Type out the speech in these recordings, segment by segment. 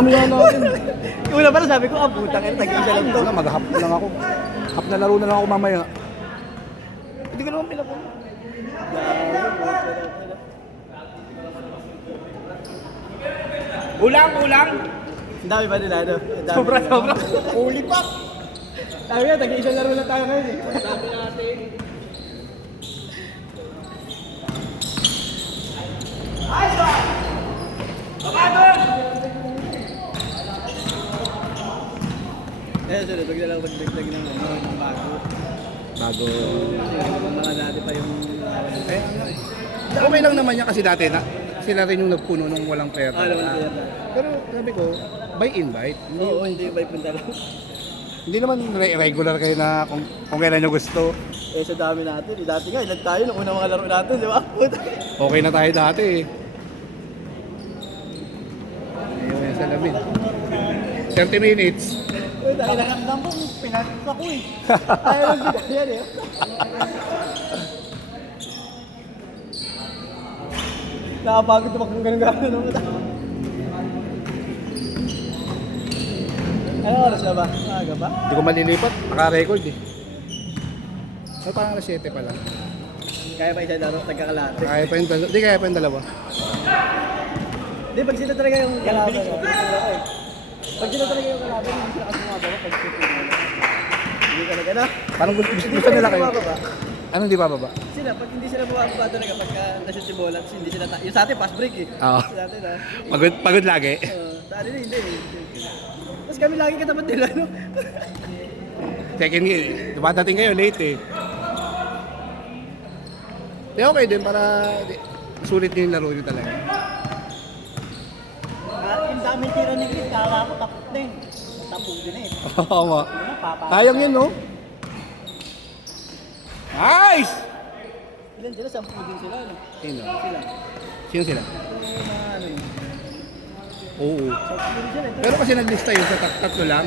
Mamaya natin. Yung una pala sabi ko, putang ina, tag-isa lang to. Wala, mag-hap lang ako. Hap na laro na lang ako mamaya. Hindi ko naman pinapuno. Ulang! Ang dami ba nila, ano? Ang dami Sobra. nila. Holy fuck! Sabi nga, tag-isa laro na tayo ngayon eh. Sabi natin. Eh, sunod, huwag na lang mag-dagdag ng bago. Bago. Yung mga dati pa yung... Okay lang naman yan kasi dati na sila rin yung nagpuno nung walang pera. Alam mo kaya ba? Pero sabi ko, by invite. Oo, hindi ba yung punta lang? Hindi naman regular kayo na kung kailan nyo gusto. Eh, sa dami natin. Dati nga, ilag tayo nung unang mga laro natin, di ba? Okay na tayo dati eh. Ayaw yan sa lamin. 30 minutes. Dahil nakamdam ko, pinasok ako eh. Ayaw lang bigay yan eh. Nakapagod naman kung ganun-ganun naman. Ano oras na ba? Maaga ba? Hindi ko malilipat. Naka-record eh. Ay, parang alas 7 pa lang. Kaya pa isa laro, tagkakalate. Kaya pa yung dalawa. Hindi, kaya pa yung dalawa. Hindi, pag sila talaga yung kalaban. Pag sila talaga yung kalaban, hindi sila kasi mababa pag sila hindi talaga na. Parang gusto nila kayo. Mababa. Ano hindi bababa? Sila, pag hindi sila bumababa talaga, pagka nashoot yung bola, tapos hindi sila, yung sa atin, fast break eh. Oo. Sa atin ha. Pagod lagi. Sa atin hindi. Tapos kami lagi katapat nila, no? Second game. Dumadating kayo late eh. Di okay din para sulit din yung laro nyo talaga. Yung daming tira ni Chris, kala ko tapos na eh. Tapos din eh. Oo nga. Sayang yun, no? Nice! Ilan sila? 10 din sila, no? Sino? Sila. Sino sila? Yung mga ano yun. Oo. 10 din sila. Pero kasi naglista yun sa tatlo lang.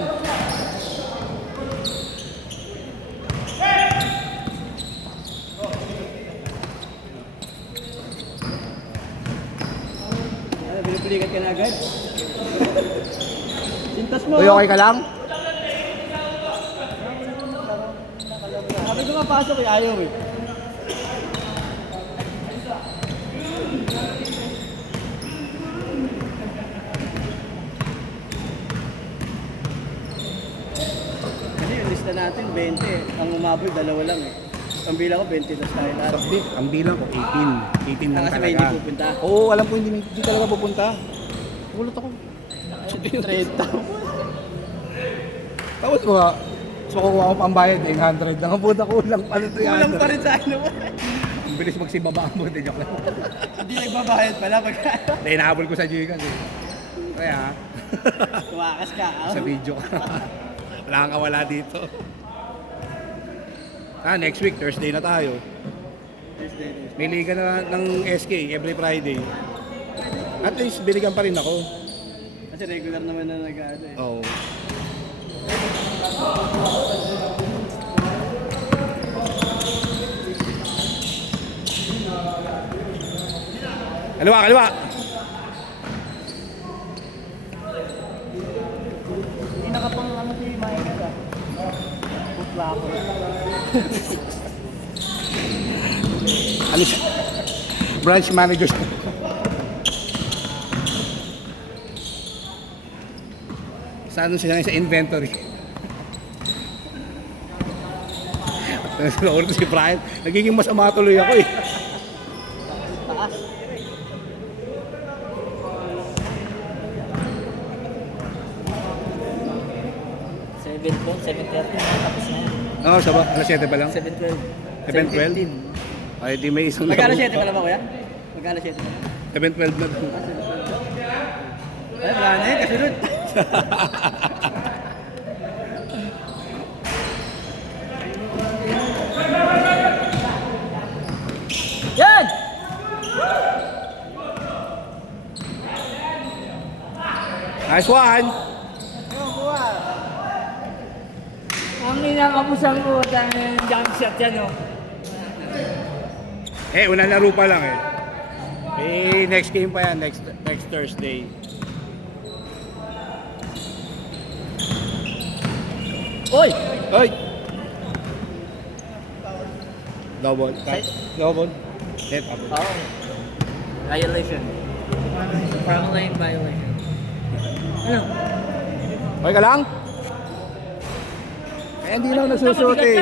Ano, pinipulikat ka na agad? Sintas mo! Uy, okay ka lang? Sabi ko nga pasok eh, ayaw eh. Kasi yung lista natin, 20. Ang umabol, dalawa lang eh. Ang bilang ko, 20 tas tayo lahat. Hindi, ang bilang ko 18. 18 lang Kasi may hindi talaga. pupunta. Oo, alam ko hindi talaga pupunta. Ulit ako. 30. Tapos ko nga, so kukuha ko pambayad eh, 100 lang. Ang puta kulang pa nito yan. Kulang pa rin sa ano. Ang bilis magsibaba ang buti, joke lang. Hindi nagbabayad pala pag Dahil nahabol ko sa Gcash eh. Kaya, tumakas ka. sa video ka. Wala kang kawala dito. Next week, Thursday na tayo. May liga na ng SK every Friday. At least, binigyan pa rin ako. Kasi regular naman na nag-ano eh. Oo. Kaliwa! Hindi nakapang ano si Mike ah. Putla ako. Ano siya? Branch manager siya. Sa ano siya sa inventory. Nasunod si Brian. Nagiging masama tuloy ako eh. Taas. Po, 7:30 tapos na yan. Oo, saba. Alas 7 pa lang. 7:12. 7:12? Ay, di may isang Magkano laro. 7 pala ba kuya? Magkano 7 pala? 7:12 na lang. Ay, wala na yun, kasunod. Yan! Nice one! Ang inakapusan ko, yung jump shot yan, oh. Unang laro pa lang eh. Next game pa yan, next Thursday. Oy! Ay! Double. Double. Step up. Oo. Violation. Foul line violation. Ano? Okay ka lang? Eh, hindi lang nagsusuot eh.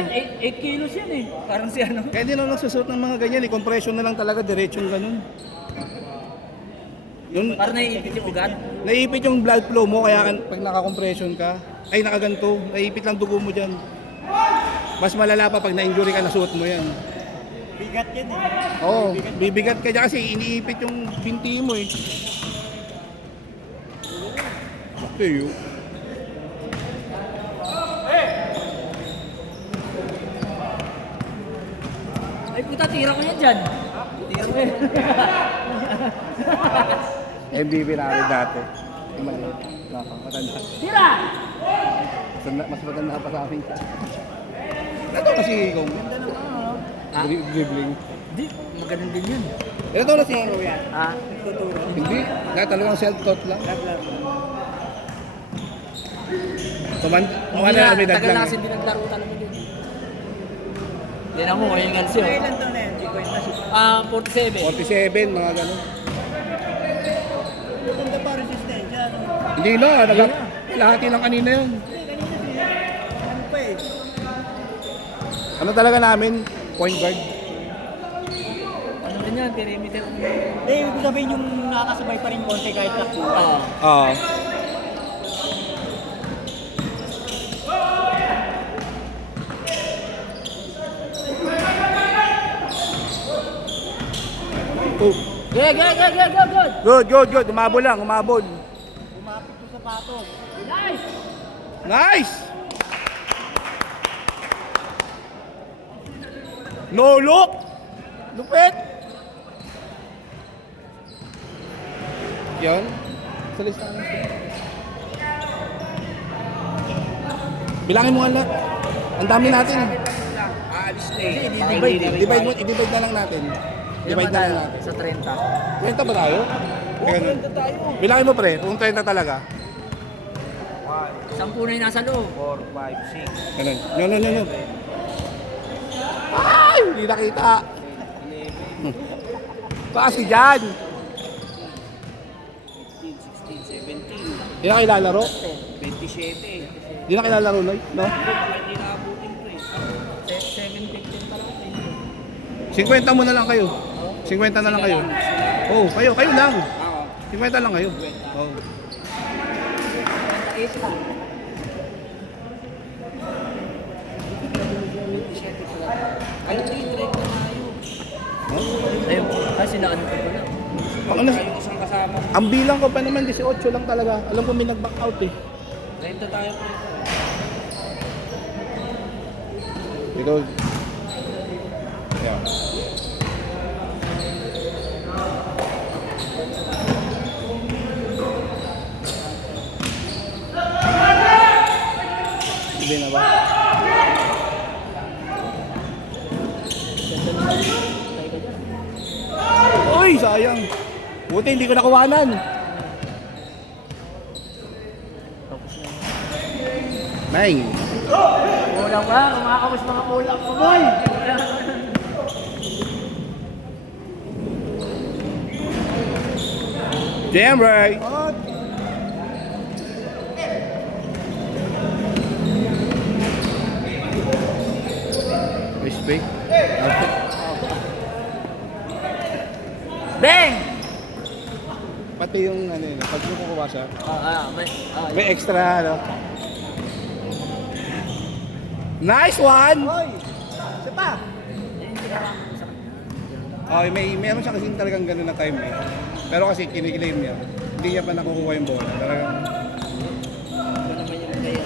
8 kilos yan eh. Parang si ano. Kaya hindi lang nagsusuot ng mga ganyan eh. Compression na lang talaga, diretsong ganun. Yung, Parang naiipit yung ugat. naiipit yung blood flow mo, kaya pag naka-compression ka, ay nakaganto, naiipit lang dugo mo dyan. Mas malala pa pag na-injury ka, nasuot mo yan. Bigat yan eh. Oo, bibigat ka dyan kasi iniipit yung binti mo eh. Okay, yun. Ay puta, tira ko yan dyan. Tira ko yan. MVP namin dati. Matanda. Tira! Mas matanda pa sa amin siya. Ito kasi ikaw. Ganda naman ano. Dribbling. Di, magaling din yun. Ito na si... Ha? Nagtuturo. Hindi. Dahil talagang self-taught lang. Lab. Tuman na kami Tagal daglang. na kasi hindi naglaro talaga yun. Yan ako, ngayon nga siya. Kailan taon na yan? 47. 47, mga gano'n. Ganda pa resistensya. Ano? Hindi na, lahati lang kanina yun. Ano pa eh? Ano talaga namin? Point guard. Ano rin yan, perimeter. Eh, ibig sabihin yung nakakasabay pa rin konti kahit takbo. Oo. Oo. Oh. Good. Good. Umabol lang, umabol. Umapit yung sapatos. Nice! Nice! No look! Lupit! Yan. Sa listahan natin. Bilangin mo nga lang. Ang dami natin. Aalis na eh. I-divide na lang natin. Divide na lang natin. Sa 30. 30 ba tayo? Kaya ganun. Bilangin mo pre, kung 30 talaga. 10 na yung nasa loob. 4, 5, 6. Ganun. No. Ay! Hindi nakita. Kasi dyan. 15, 16, 17. Hindi na kilalaro. 27. Hindi na kilalaro, Loy. No? Hindi nakabutin pre. 7-15 pala. 50 mo na lang kayo. 50 na lang kayo. Oh, kayo lang. Ako. 50 lang kayo. Oh. 28 pa. Ano ito yung trade na tayo? Ayun, kasi naano ko pala. Ano, Isang kasama. ang bilang ko pa naman 18 lang talaga. Alam ko may nag-back out eh. Renta tayo pre. Because yeah. Hindi na ba? Uy, sayang. Buti hindi ko nakuhanan. Nine. Kulang ba? Kumakabos mga kulang ko, boy! Damn right. Respect. Bang! Pati yung ano yun, pag yung kukuha siya, may May extra ano. Nice one! Hoy! Isa pa! Okay, meron siya kasing talagang ganun na time eh. Pero kasi kiniklaim niya, hindi niya pa nakukuha yung bola. Talagang, Ito naman yung player.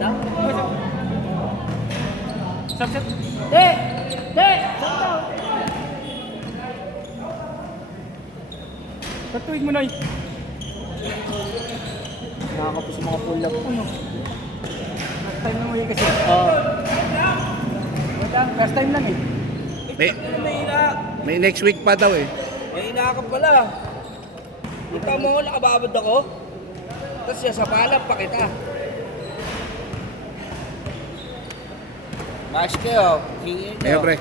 Sam? Sam. Te! Tatuig mo na eh. Nakakapos sa mga pull up ko no. First time naman yun kasi. First time lang eh. may next week pa daw eh. May inakap pala. Kita mo ako nakababad ako. Tapos siya sa palap pa kita. Cash kayo. Hingin Ayun, pre.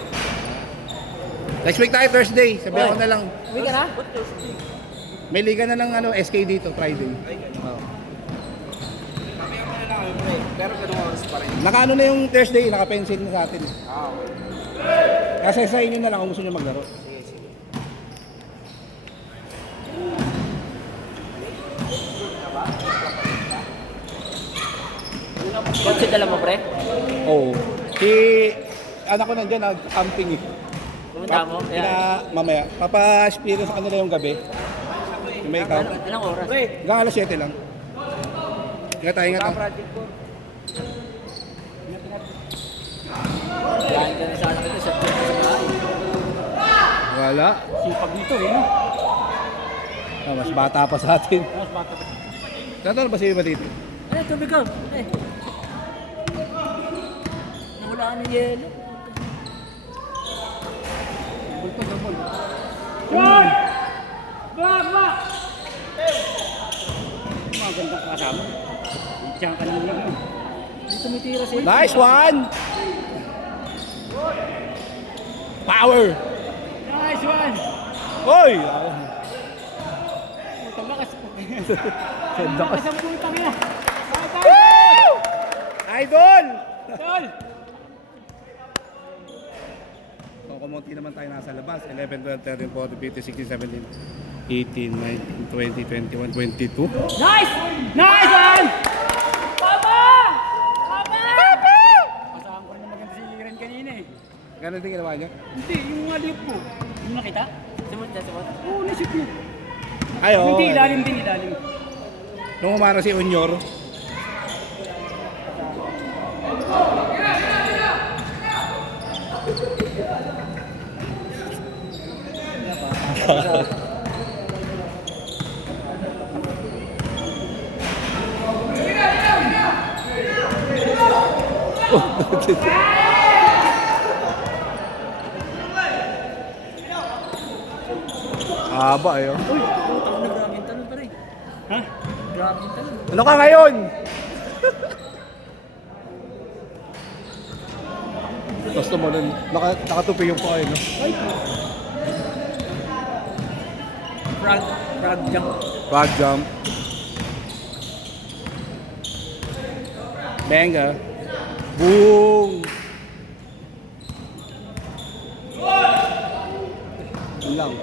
Next week tayo, Thursday. Sabihan ko na lang. Uwi ka na? May liga na ng SK dito, Friday. Pero ganung oras pa rin. Nakaano na yung Thursday, naka-pencil na sa atin. Ah, Kasi sa inyo na lang kung gusto nyo maglaro. sige, sige. Kotse dala mo, pre? Oo. Si anak ko nandiyan, nag-camping eh. Pumunta mo? Mamaya. Papa-experience sa kanila yung gabi. Yung may ikaw. Anong oras? Hanggang alas 7 lang. Ingat tayo, ingat tayo. Project ko. Yan ka na sana kita sa bahay. Wala. Sipag nito eh, no? Mas bata pa sa atin. Mas bata pa. Saan ba si Iba dito? Eh, tubig ka. Eh. Nawala ka ng yelo. Double pa, double. One! Ba! Magandang kasama. Diyan ka lang yun. Hindi tumitira sa'yo. Nice one! Power! Nice one! Oy! Tumakas. Senda ka. Tumakas ang putang niya. Woo! Idol! Tol! So, kumunti naman tayo nasa labas. 11, 12, 13, 14, 15, 16, 17, 18, 19, 20, 21, 22. Nice! Nice one! Papa! Papa! Kasama ko rin na maganda si Ren kanina eh. Ganun din ginawa niya? Hindi, yung alip po. Yung nakita? Sumot na, sumot. Oo, nasip yun. Ay, oo. Hindi, ilalim din, ilalim. Nung umara si Onyor, haba ayo. Uy, puta ko na grabing talon pa rin. Ha? Grabing talon. Ano ka ngayon? Gusto mo nun, nakatupi yung paa, no? Ay, frog jump. Frog jump. Benga. Boom! Yun lang.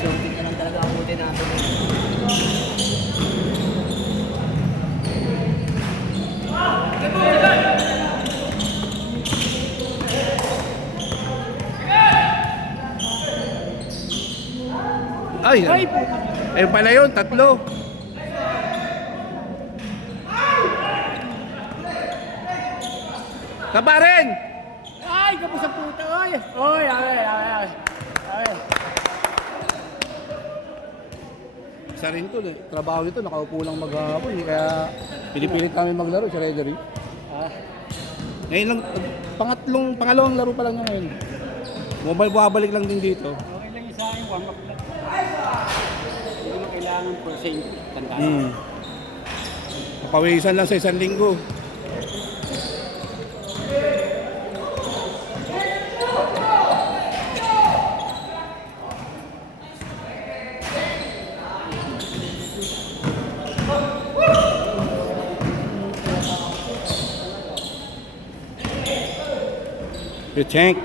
Shorting na lang talaga ang buti natin. Ay! Ayun pala yun, tatlo. Taba rin! Ay! Kapos ang puta! Oy! Oy! Ay! Isa rin to, trabaho nito, nakaupo lang maghapon, kaya pinipilit namin maglaro sa referee. Ngayon lang, pangalawang laro pa lang niya ngayon. Bumabalik lang din dito. Okay lang yung sa akin, warm up lang. Hindi mo kailangan percent. Tandaan. Papawisan lang sa isang linggo. The tank.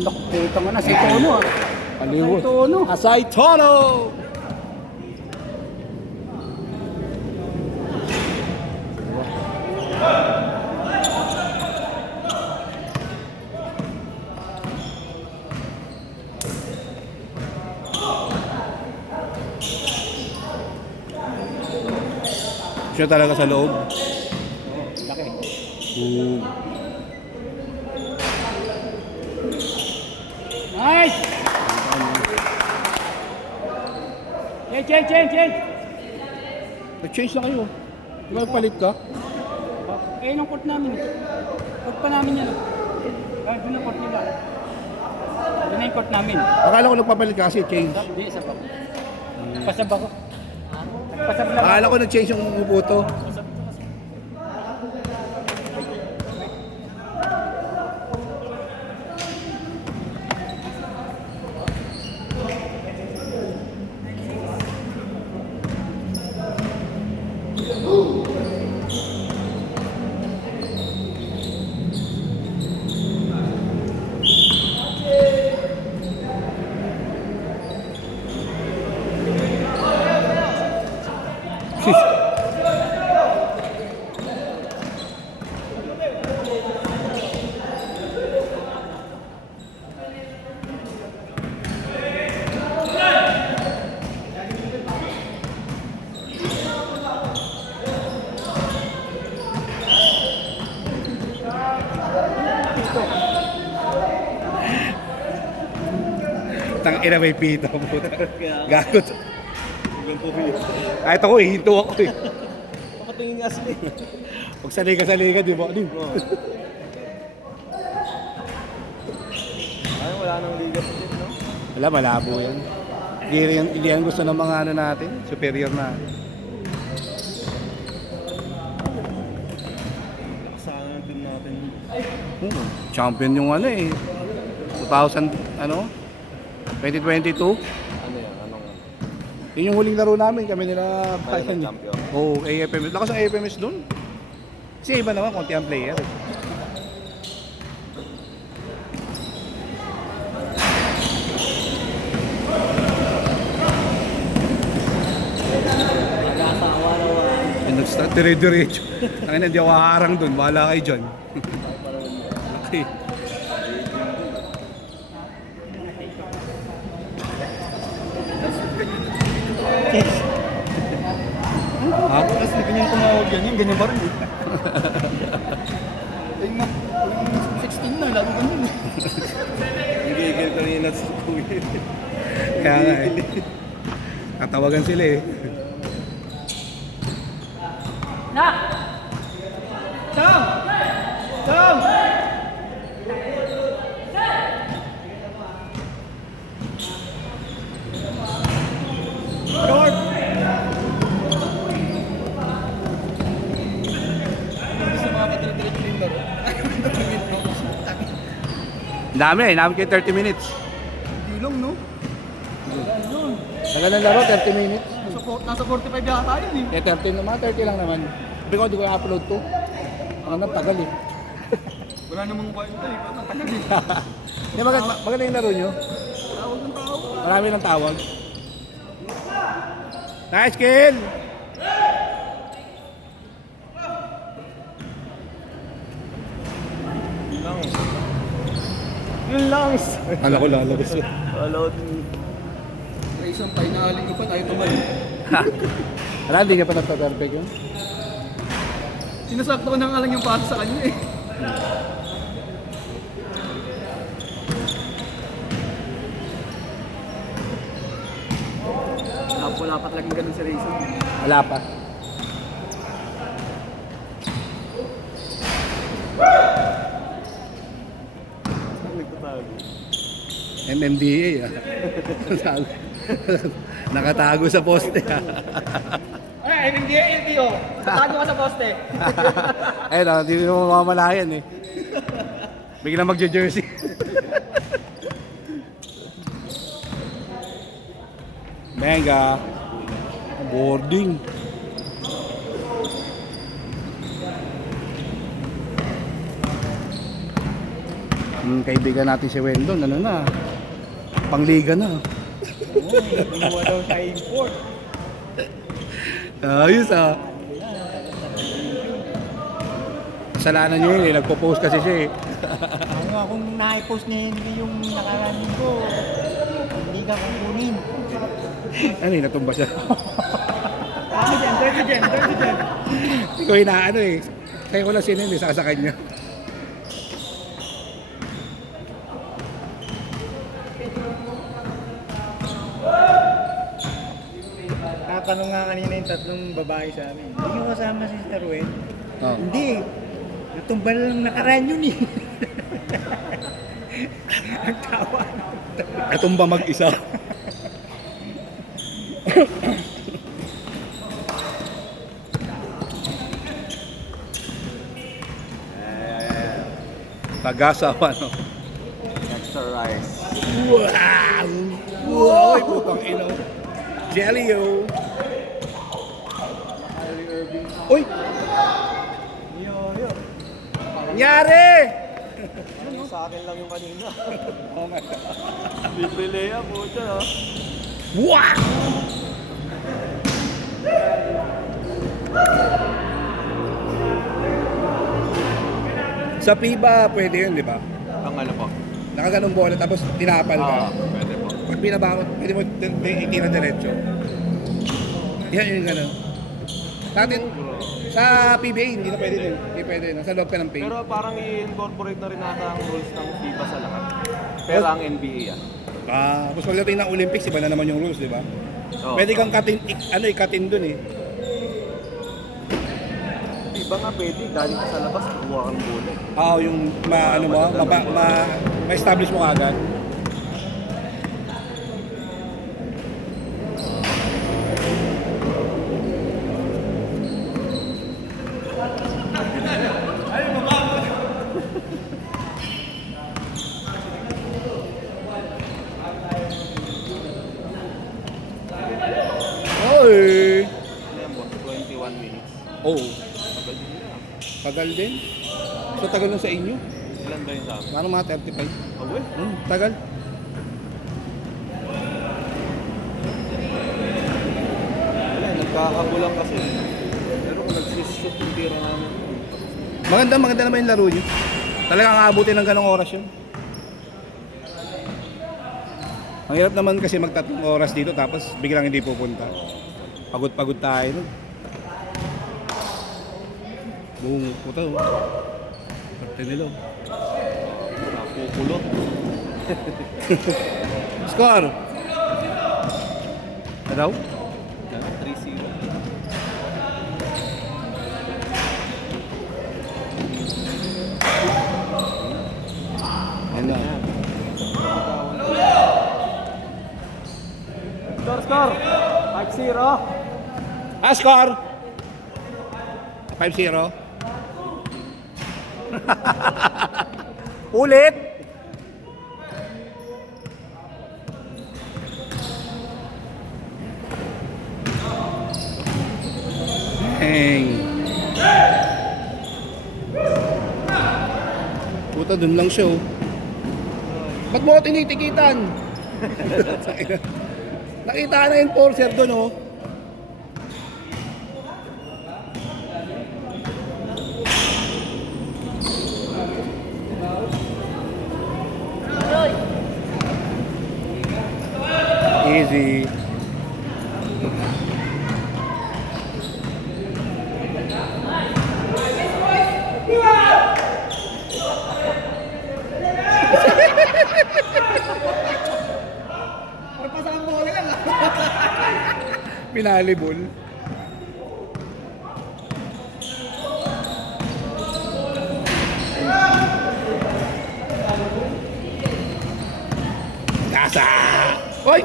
Nakupita mo na si Tono ah. Aliwot. Tono. Asay Tono! Siya talaga sa loob. Laki. Nice! Change. Nag-change na kayo. Di ba nagpalit ka? Eh, yung court namin. Court pa namin yan. Doon ang court nila. Doon yung court namin. Akala ko nagpapalit ka kasi change. Hindi, isa pa ko. Pasab ako. Pasab lang. Akala ko nag-change yung uputo. Tang ina may pita mo. Gagot. Kahit ako hinto ako eh. Makatingin nga sila. Pag sanay ka, di ba? Ano? Ay, wala nang liga sa team, no? Wala, malabo yan. Hindi yan gusto ng mga ano natin, superior na. Kasama ng team natin. Champion yung ano eh. 2000, ano? 2022. Ano yan? Anong Yun yung huling laro namin, kami nila Bayan. champion? Oo, AFMS. Lakas ang AFMS doon. Kasi iba naman, konti ang player. Nag-aasawa na wala. Nag-start dire-diretso. Tangina, hindi ako haharang doon. Bahala kayo dyan. Okay. Ha? Tapos na ganyan tumawag yan, yung ganyan ba rin eh. Ayun nga, yung 16 na, lalo ganyan eh. Nagigil kanina sa kuya. Kaya nga eh. Tatawagan sila eh. Nak! Sam! Sam! Short! Gusto mga katulad-tulad yung laro. Dami eh, namin kayo 30 minutes. Hindi lang, no? Tagal ng laro, 30 minutes. Nasa 45 yata yun eh. Eh, 30 naman, 30 lang naman. Sabi ko, hindi ko i-upload to. Ang tagal eh. Wala namang kwenta eh. Ang tagal eh. Hindi, maganda yung laro nyo. Tawag ng tao. Marami ng tawag. Nice kill! Yun lang. Alam ko lalabas yun. Hello. May isang pinaling ko pa tayo tumal. Wala, hindi ka pa nagpa-perfect yun. Sinasakto ko na nga lang yung pasa sa kanya eh. Wala pa talagang ganun sa racing. Wala pa. Nagtatago. MMDA ah. Nakatago sa poste ah. Ay, hindi LTO. Tago ka sa poste. Ayun ah, hindi mo mamamalayan eh. Biglang magje-jersey. Mega boarding. Kaibigan natin si Weldon, ano na? Pangliga na. Gumawa daw sa import. Ayos ah. Kasalanan niya yun eh, nagpo-post kasi siya eh. Ano nga kung na-post niya yung nakaranin ko, hindi ka kukunin. Ano eh, natumba siya. Dirty Jen. Hindi ko inaano eh. Kaya ko lang sinindi sa kanya. nagtatanong nga kanina yung tatlong babae sa amin. Hindi nyo kasama si Sir Wen? Oh. Hindi eh. Natumbal lang nakaraan yun eh. Ang tawa. Natumba mag-isa. Tagasawa, no? Extra rice. Wow! Wow! Ay, putang ino. Jelly-o. Uy! Yo. Nangyari! Sa akin lang yung kanina. Oo nga. Libre Lea po siya. Wow! Sa PIBA, pwede yun, di ba? Ang ano po? Nakaganong bola tapos tinapal ka. Pwede po. Pag binabakot, pwede mo itira diretso. Yan yung gano'n. Sa atin, sa PBA, hindi na pwede din. Hindi pwede. Nasa loob ka ng paint. Pero parang i-incorporate na rin nata ang rules ng FIBA sa lahat. Pero ang NBA yan. Tapos pagdating ng Olympics, iba na naman yung rules, di ba? Oo. Pwede kang ikatin dun eh. FIBA nga pwede, galing ka sa labas, kukuha kang bola. Yung ma-establish mo agad. Oy! Ano yan boss? 21 minutes. Oh, Agad din na. tagal din. So tagal nun sa inyo. Ilan ba yun sa amin? Parang mga 35. Away. Tagal. Wala, nagkakabulang kasi. Pero kung nagsishoot yung tira namin. Maganda naman yung laro niyo. Talagang aabutin ng ganong oras yun. Ang hirap naman kasi magtatlong oras dito tapos biglang hindi pupunta. Pagod tayo nun. Buong puta. Parte nila. Nakukulot. Score! Ano daw? 3-0. Yan na. Score! 5-0! Score! 5-0. Ulit! Heng. Puta, dun lang siya oh. Ba't mo ko tinitikitan? Nakita na yung enforcer dun oh. Easy. Pasang bola lang. Pinalibol. Nasa! Hoy!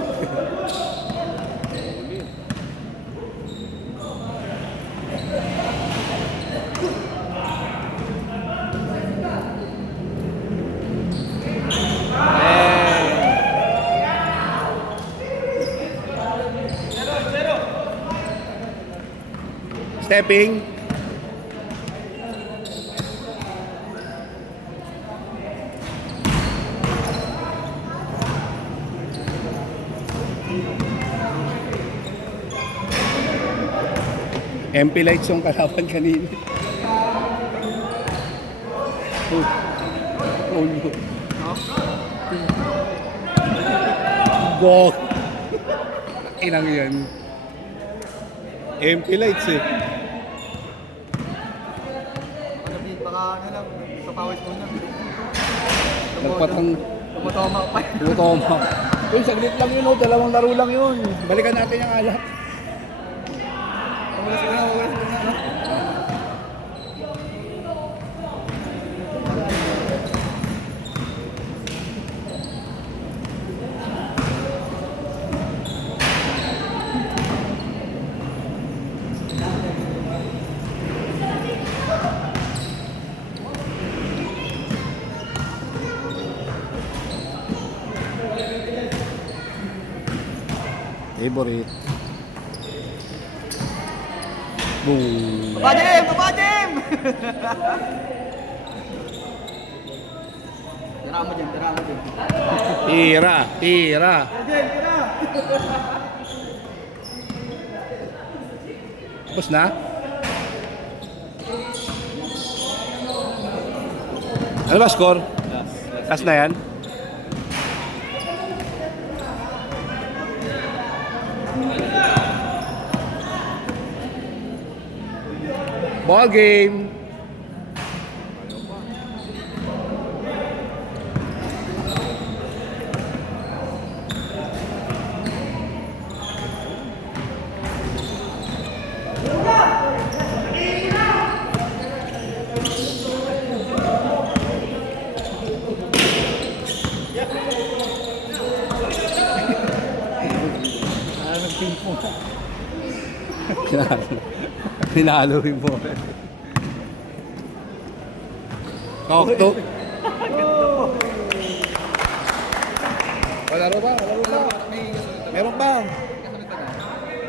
Stepping. MP lights yung kalaban kanina. Oh no. Bok. Inang yan. MP lights eh. Baka ano lang, papawis muna. Nagpatang Tumutoma pa. Toma. Uy, saglit lang yun oh. Dalawang laro lang yun. Balikan natin yung alak. Magulas ka na, magulas ka na. Favorite. Boom. Baba, Jem! Baba, Jem! Tira mo, Jem. Tira mo, Jem. Tira, tira. Jem, tira! Tapos na? Ano ba score? Last na yan? Ball game. Pinalo mo. Kakto. Laro ba? Laro ba? Meron pa.